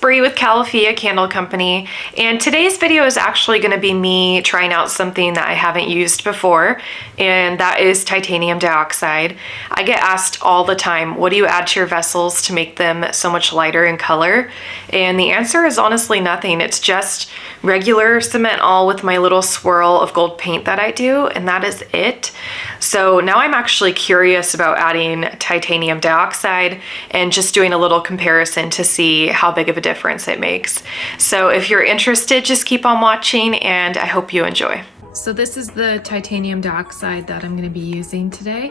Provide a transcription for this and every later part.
Bree with Califia Candle Company, and today's video is actually going to be me trying out something that I haven't used before, and that is titanium dioxide. I get asked all the time, what do you add to your vessels to make them so much lighter in color? And the answer is honestly nothing. It's just regular cement all with my little swirl of gold paint that I do, and that is it. So now I'm actually curious about adding titanium dioxide and just doing a little comparison to see how big of a difference it makes. So if you're interested, just keep on watching and I hope you enjoy. So this is the titanium dioxide that I'm going to be using today,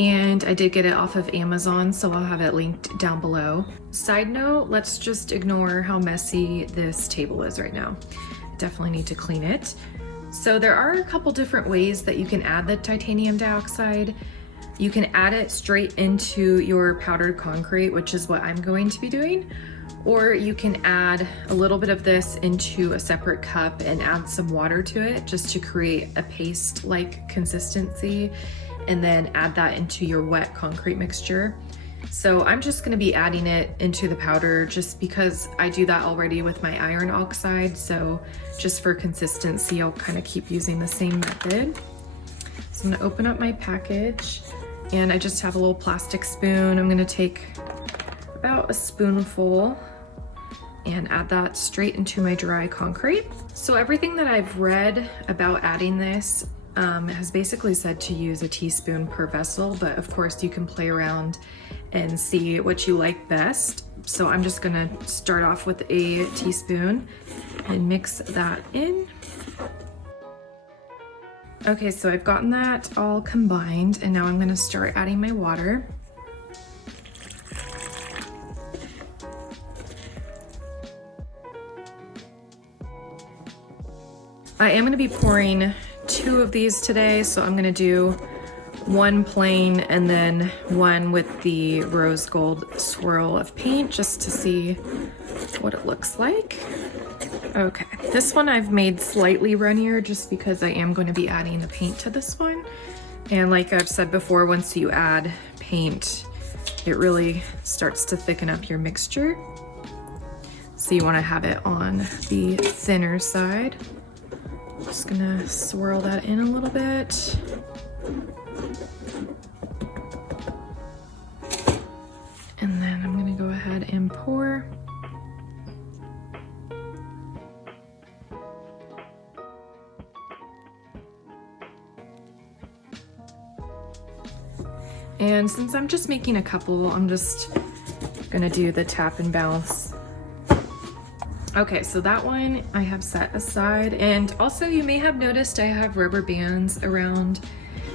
and I did get it off of Amazon, so I'll have it linked down below. Side note, let's just ignore how messy this table is right now. Definitely need to clean it. So there are a couple different ways that you can add the titanium dioxide. You can add it straight into your powdered concrete, which is what I'm going to be doing, or you can add a little bit of this into a separate cup and add some water to it just to create a paste-like consistency, and then add that into your wet concrete mixture. So I'm just gonna be adding it into the powder just because I do that already with my iron oxide. So just for consistency, I'll kind of keep using the same method. So I'm gonna open up my package, and I just have a little plastic spoon. I'm gonna take about a spoonful and add that straight into my dry concrete. So everything that I've read about adding this has basically said to use a teaspoon per vessel, but of course you can play around and see what you like best. So I'm just gonna start off with a teaspoon and mix that in. Okay, so I've gotten that all combined, and now I'm gonna start adding my water. I am gonna be pouring 2 of these today, so I'm gonna do one plain and then one with the rose gold swirl of paint just to see what it looks like. Okay, this one I've made slightly runnier just because I am going to be adding the paint to this one. And like I've said before, once you add paint, it really starts to thicken up your mixture. So you want to have it on the thinner side. Just gonna swirl that in a little bit. And then I'm gonna go ahead and pour. And since I'm just making a couple, I'm just gonna do the tap and bounce. Okay, so that one I have set aside, and also you may have noticed I have rubber bands around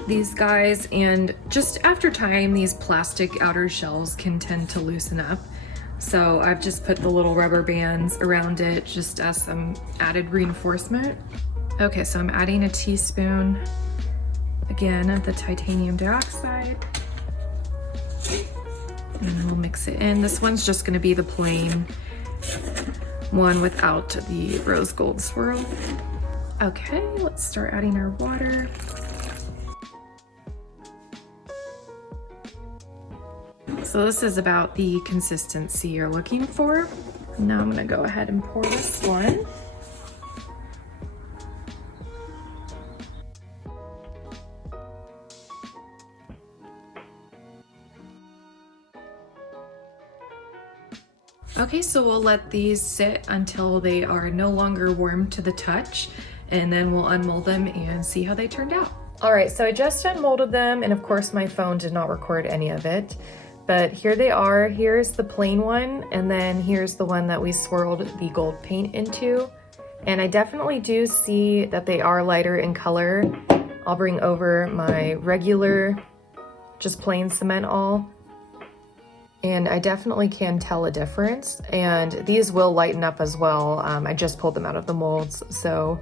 these guys, and just after time these plastic outer shells can tend to loosen up. So I've just put the little rubber bands around it just as some added reinforcement. Okay, so I'm adding a teaspoon again of the titanium dioxide, and we'll mix it in. This one's just gonna be the plain one without the rose gold swirl. Okay, let's start adding our water. So this is about the consistency you're looking for. Now I'm gonna go ahead and pour this one. Okay, so we'll let these sit until they are no longer warm to the touch, and then we'll unmold them and see how they turned out. All right, so I just unmolded them, and of course my phone did not record any of it, but here they are. Here's the plain one, and then here's the one that we swirled the gold paint into. And I definitely do see that they are lighter in color. I'll bring over my regular, just plain cement all, and I definitely can tell a difference, and these will lighten up as well. I just pulled them out of the molds, so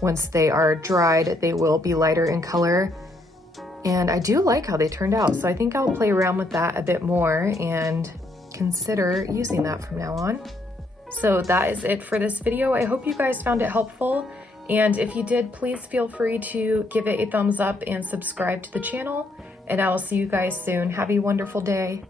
once they are dried, they will be lighter in color. And I do like how they turned out, so I think I'll play around with that a bit more and consider using that from now on. So that is it for this video. I hope you guys found it helpful, and if you did, please feel free to give it a thumbs up and subscribe to the channel, and I will see you guys soon. Have a wonderful day.